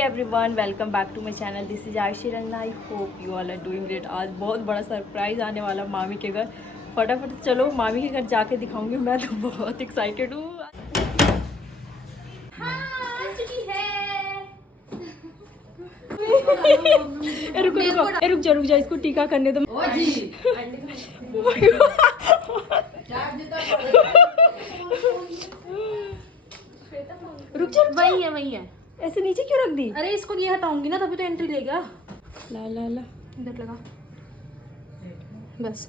Everyone, welcome back to my channel. This is Ayshi Rangana. I hope you all are doing great. आज बहुत बड़ा surprise आने वाला मामी के घर। फटाफट चलो मामी के घर जाके दिखाऊंगी। मैं तो बहुत एक्साइटेड हूँ। रुक जा इसको टीका करने दो। रुक जा, वही है। ऐसे नीचे क्यों रख दी? अरे इसको ये हटाऊंगी ना तभी तो एंट्री लेगा। ला ला ला, इधर लगा बस।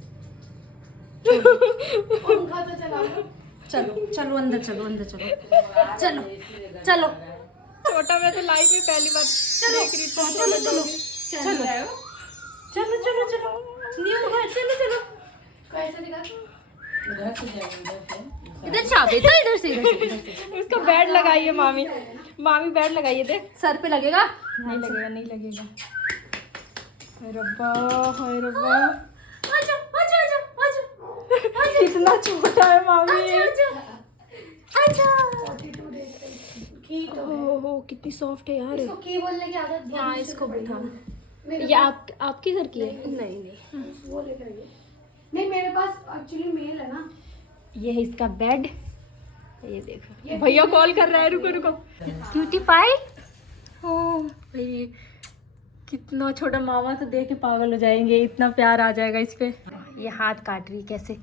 पंखा तो चला लो। चलो चलो अंदर चलो चलो चलो। छोटा मैं तो लाइफ में पहली बार देख रही थी। चलो चलो चलो चलो चलो चलो न्यू घर चलो चलो। कैसे दिखा? इधर चाबी तो इधर से उसका बेड लगाइए मामी। मामी बेड लगाइए। देख सर पे लगेगा। नहीं लगेगा, नहीं लगेगा। हाय रब्बा, हाय रब्बा, आजा आजा आजा आजा कितना छोटा है मामी। आजा। ओहो कितनी सॉफ्ट है यार। इसको की बोलने की आदत हाँ इसको बैठा। ये आपके घर की है? नहीं वो लेकर आइए। नहीं मेरे पास एक्चुअली मेल है ना। ये है इसका बेड। ये देखो भैया कॉल कर रहा है। रुको रुको। Cutie pie. ओह भाई कितना छोटा। मामा तो देख के पागल हो जाएंगे। इतना प्यार आ जाएगा इस पे। ये हाथ काट रही है कैसे?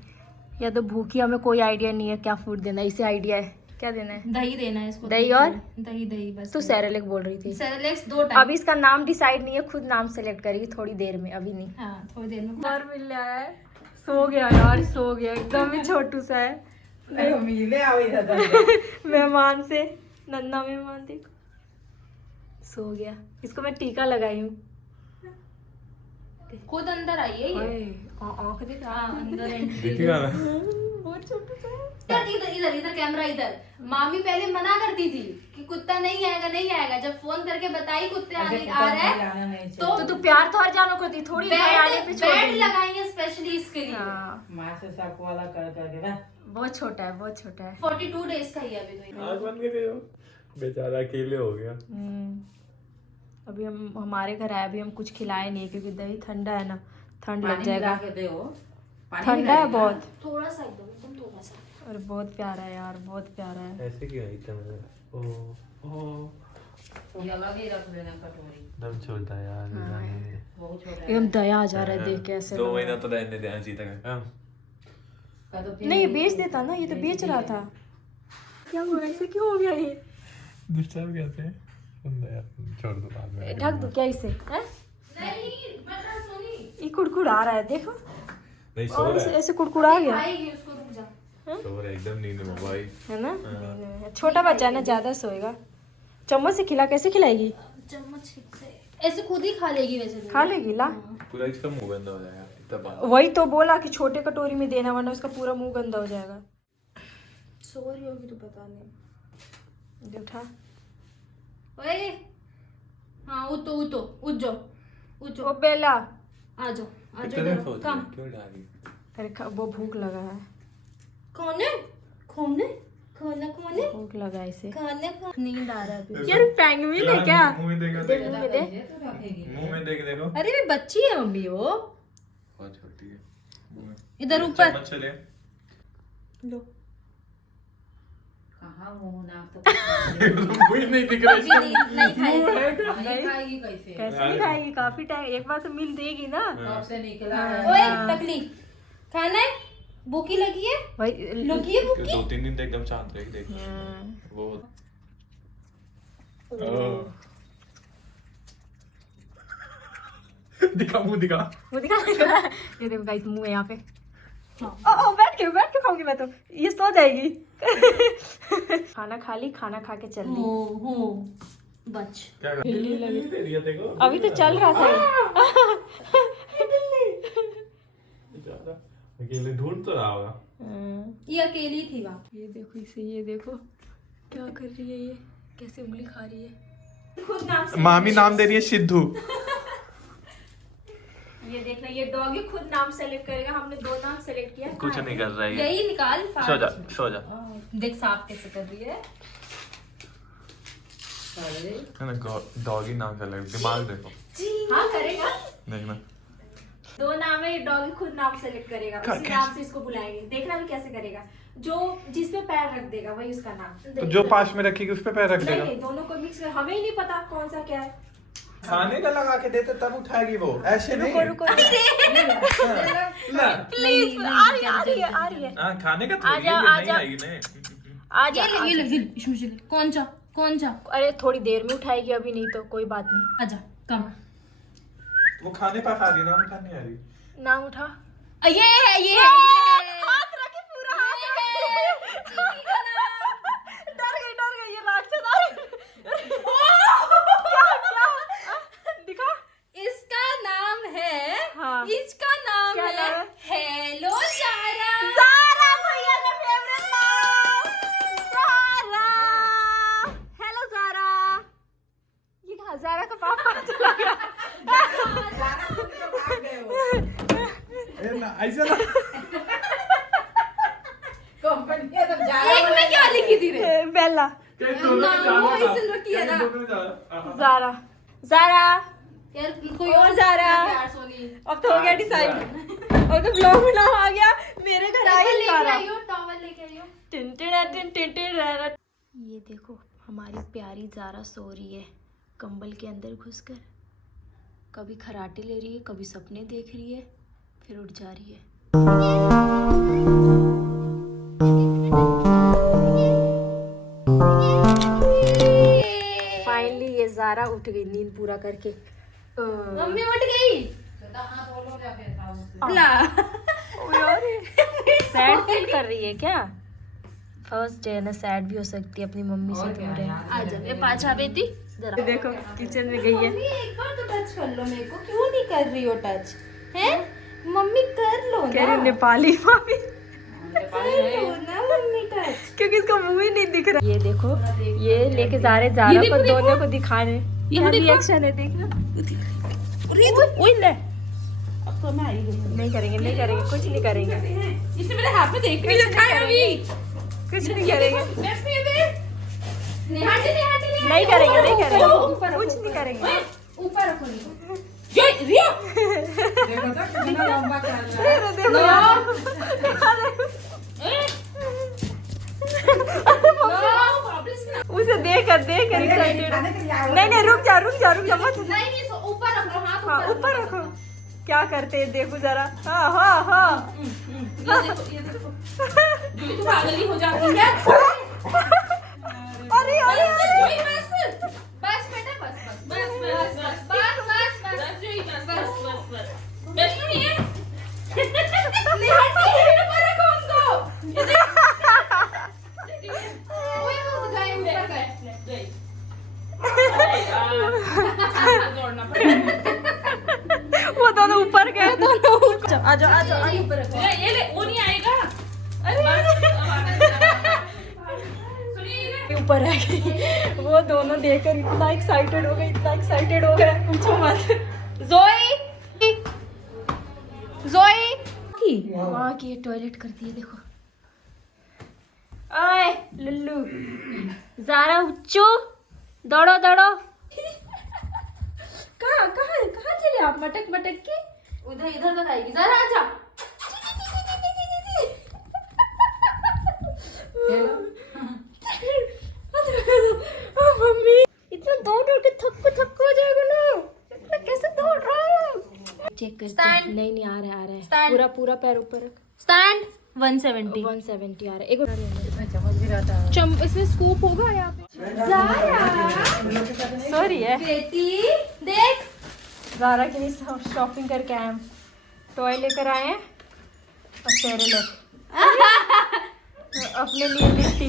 या तो भूखी, हमें कोई आइडिया नहीं है क्या फूड देना है। इसे आइडिया है क्या देना है? दही देना है इसको। दही और दही बस। तो सेरेलेक बोल रही थी। Cerelacs 2 time. अभी इसका नाम डिसाइड नहीं है, खुद नाम सेलेक्ट करेगी थोड़ी देर में, अभी नहीं। हाँ थोड़ी देर में। बार मिल आया है। सो गया यार, सो गया एकदम ही छोटू सा है। मेहमान से नन्ना मेहमान देखो, सो गया। इसको मैं टीका लगाई हूँ। खुद अंदर आइए ये। आँख देख। हाँ अंदर एंट्री। बहुत छोटू सा है। इधर इधर कैमरा इधर। मामी पहले मना करती थी कि कुत्ता नहीं आएगा। जब फोन करके बताई कुत्ते आ रहा है तो तू प्यार तो हर जानों करती थोड़ी। बेड लगाएंगे स्पेशली इसके लिए। हाँ माँ से सब वाला कर करके ना। बहुत छोटा है, बहुत छोटा है। 42 डेज का ही है अभी तो। आग बंद कर दो, बेचारा अकेले हो गया। अभी हम हमारे घर आए, अभी हम कुछ खिलाए नहीं क्योंकि दही ठंडा है ना, ठंड लग जाएगा। ठंडा है बहुत। थोड़ा सा एकदम थोड़ा सा। और बहुत प्यारा है यार, बहुत प्यारा है। ऐसे क्यों है इतना? ओ ये अलग ही रख देना कटोरी। दम छोड़ता है यार। बहुत छोटा है। एकदम दया आ जा रहा है देख के ऐसे। 2 महीना तो रहने देना चाहिए था। नहीं ये बेच देता ना, ये तो बेच रहा था। क्या हुआ, ऐसे क्यों हो गया ये? डिस्टर्ब कैसे है? छोड़ दो बाद में। ढक दो क्या इसे? हैं? नहीं मटर सोनी। ये कुड़कुड़ा रहा है देखो। नहीं सो और रहा है। ऐसे कुड़कुड़ा गया आएगी उसको रुक जा। सो रहा है एकदम नींद में भाई। है ना? नींद में है। छोटा बच्चा है ना, ज्यादा सोएगा। चम्मच से खिला, कैसे खिलाएगी? चम्मच से ऐसे खुद ही खा लेगी वैसे तो। खा लेगी ला। पूरा इसका मुंह गंदा हो जाएगा इतना पानी। वही तो बोला कि छोटे कटोरी में देना, वरना उसका पूरा मुंह गंदा हो जाएगा। सो रही होगी तो पता नहीं। ये उठा। ओए हाँ उठ जाओ। ओ बेला। आ जाओ इतने सोच काम। क्यों डाली? अरे वो भूख लगा है। खाने भूख लगा इसे। नींद आ रहा है अभी। यार पेंगुइन है क्या? मुंह में देखो, देख मुंह में दे। मुंह में देख देखो। अरे भी बच्ची है मम्मी वो। बहुत छोटी है। मुंह में। इधर ऊपर चम्मच से ले। लो। कहाँ मुँह नाक तो मुंह ही नहीं दिख रहा इसका। नहीं खाएगी। नहीं खाएगी कैसे? कैसे नहीं खाएगी? काफी टाइम, एक बार तो मिल देगी ना। कब से निकला है? ओए टकली खाना है? भूखी लगी है? भाई लगी है भूखी? 2-3 दिन तक एकदम शांत रहेगी। देख वो दिखा मुंह दिखा। वो दिखा। ये देखो गाइस, मुंह है यहाँ पे। ओ बैठ के खाऊंगी मैं तो। ये सो जाएगी। खाना खा ली, खाना खा के चल ली। हो बच। क्या कर रही है? देखो अभी तो चल रहा था। बेचारा अकेले ढूंढ तो रहा होगा। ये अकेली थी वहाँ। ये देखो इसे, ये देखो क्या कर रही है ये, कैसे उंगली खा रही है। खुद नाम से मामी नाम दे रही है सिद्धू। ये देखना, ये डॉगी खुद नाम सेलेक्ट करेगा। हमने 2 नाम सेलेक्ट किया। कुछ नहीं कर रहा है ये। यही निकाल। सो जा। देख साफ कैसे कर रही है। है ना, डॉगी नाम चलेगा, दिमाग देखो। हाँ करेगा। देखना 2 नाम है, डॉगी खुद नाम सेलेक्ट करेगा, उसी नाम से इसको बुलाएंगे। देखना भी कैसे करेगा, जो जिस पे पैर रख देगा वही उसका नाम। तो जो पास में रखेगी उस पे पैर रख नहीं देगा। नहीं, दोनों को मिक्स कर, हमें ही नहीं पता कौन सा क्या है। खाने का लगा के देते तब उठाएगी वो, ऐसे नहीं। रुको ना प्लीज, आ रही है। हाँ, खाने का आ थोड़ी जाओ, है, आ नहीं जाओ। आएगी नहीं। आ जा, ये ले इसमें से ले। कौन सा अरे थोड़ी देर में उठाएगी, अभी नहीं तो कोई बात नहीं। आजा कम। वो खाने पास आ रही ना, खाने आ रही। नाम उठा। ये है हाथ रखे पूरा डर गई ये राक्षस आ रही। क्या दिखा। इसका नाम है हाँ। इसका नाम क्या है नाम हेलो जारा। ज़ारा भैया का फेवरेट नाम ज़ारा। हेलो ज़ारा। ये कहाँ ज़ारा का पापा चला गया। ऐसा ना एक में क्या लिखी थी रे? बेला। नाम वो ऐसे रखी है ना। ज़ारा ज़ारा। यार कोई और ज़ारा। यार सोनी अब तो हो गया डिसाइड। अब तो ब्लॉग में नाम आ गया, मेरे घर आ गया लेके ज़ारा। आइयो, टॉवल लेके आइयो। ये देखो हमारी प्यारी ज़ारा सो रही है कंबल के अंदर घुसकर। कभी खराटे ले रही है, कभी सपने देख रही है, फिर उठ जा रही है। फाइनली ये ज़ारा उठ गई नींद पूरा करके। मम्मी उठ गई। सैड फील कर रही है क्या? फर्स्ट डे है ना, सैड भी हो सकती है, अपनी मम्मी से दूर है। आजा ये पाछा बेटी जरा। देखो किचन में गई है। मम्मी एक बार तो टच कर लो मेरे को, क्यों नहीं कर रही हो टच? हैं मम्मी कर लो कह ना, रही नेपाली भाभी, कर लो ना मम्मी टच। क्योंकि इसका मुंह ही नहीं दिख रहा। ये देखो ये लेके जा रहे ज़ारा को, दोनों को दिखाने। क्या रिएक्शन है देखना। ओए ले, अब तो मैं आई गई। नहीं करेंगे कुछ नहीं करेंगे, इसने मेरे हाथ में देख नहीं रखा है अभी। कुछ नहीं करेंगे, बस ये दे। निहाटी नहीं करेंगे कुछ नहीं करेंगे। ऊपर रखो नहीं। ये रिया देखो तो कितना लंबा कर रहा है। अरे देखो यार। उसे देख कर एक्साइटेड। नहीं रुक जा मत। नहीं सो ऊपर रख लो, हाथ हाँ ऊपर रखो। क्या करते हैं देखो जरा। हाँ ये देखो जूही तो पागल ही हो जाती है। अरे जूही बस बेटा बस जूही बस बैठी नहीं है। निहाटी ऊपर रखो उनको। ओए वो गए ऊपर गए। दौड़ना पड़ेगा। वो दोनों ऊपर गए, आ जाओ ऊपर रखो। ये ले वो नहीं आएगा। ऊपर रह गई। वो दोनों देखकर इतना एक्साइटेड हो गए पूछो मत। जोई वहाँ की टॉयलेट करती है देखो। ओए लल्लू ज़ारा उच्चू दौड़ो कहाँ चले आप मटक के? इधर तक आएगी। जरा आजा। मम्मी इतना दौड़ के थक हो जाएगा ना, इतना कैसे दौड़ रहा है? चेक करते हैं। नहीं आ रहा है Stand. पूरा पैर ऊपर रख। स्टैंड 170 170 आ रहा है। एक इसमें स्कूप होगा यहाँ पे। सॉरी है बेटी देख। ज़ारा के लिए शॉपिंग करके आए हम। टॉय लेकर आए हैं और सेरेलैक अपने लिए लिट्टी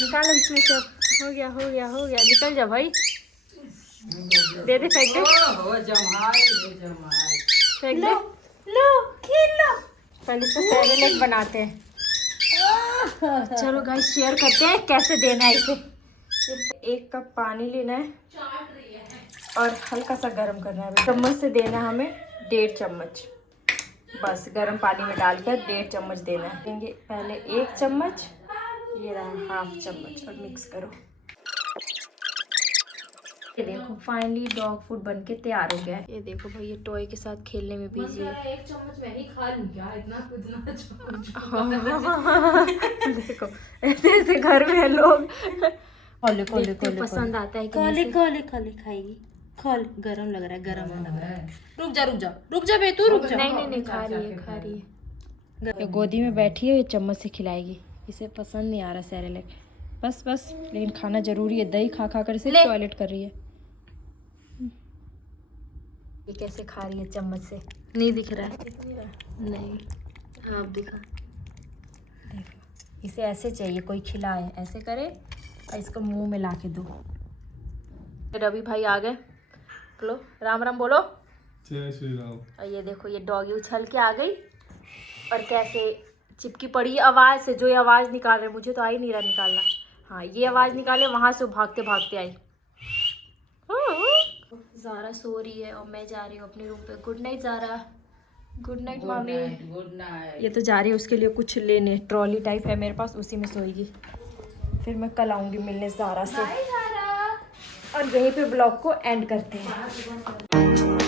निकालो इसमें से। हो गया निकल जा भाई। दे फेंक दे। फेंक दे। लो खेल लो। पहले इसका सेरेलैक बनाते हैं। चलो गाइस शेयर करते हैं कैसे देना है इसे। सिर्फ 1 कप पानी लेना है और हल्का सा गर्म करना है। चम्मच से देना है हमें 1.5 चम्मच, बस गर्म पानी में डालकर 1.5 चम्मच देना है। देंगे पहले 1 चम्मच, ये रहा 1/2 चम्मच और मिक्स करो। ये देखो फाइनली डॉग फूड बन के तैयार हो गया है। ये देखो भाई ये टॉय के साथ खेलने में बिजी है। एक चम्मच मैं ही खा लूं क्या, इतना कुछ देखो ऐसे ऐसे घर में लोग खोले खोले खोले पसंद आता है कि खोले खोले खोले खाएगी। खोल, गरम लग रहा है, गरम लग रहा है। रुक जा बे, तू रुक जा। नहीं नहीं नहीं खा रही है। ये गोदी में बैठी है, ये चम्मच से खिलाएगी। इसे पसंद नहीं आ रहा सेरेलैक, बस लेकिन खाना जरूरी है। दही खा खा कर इसे टॉयलेट कर रही है। ये कैसे खा रही है चम्मच से, नहीं दिख रहा है? नहीं, हाँ अब दिखा। देखो इसे ऐसे चाहिए, कोई खिलाए ऐसे करे और इसको मुंह में ला के दो। रवि भाई आ गए, बोलो राम राम बोलो। जय श्री राम। और ये देखो ये डॉगी उछल के आ गई और कैसे चिपकी पड़ी आवाज़ से। जो ये आवाज़ निकाल रहे, मुझे तो आ ही नहीं रहा निकालना। हाँ ये आवाज़ निकाले, वहाँ से भागते भागते आई। ज़ारा सो रही है और मैं जा रही हूँ अपने रूम पे। Good night Zara. Good night मामी। Good night. ये तो जा रही है उसके लिए कुछ लेने, ट्रॉली टाइप है मेरे पास, उसी में सोएगी। फिर मैं कल आऊँगी मिलने ज़ारा से। और यहीं पे ब्लॉग को एंड करते हैं।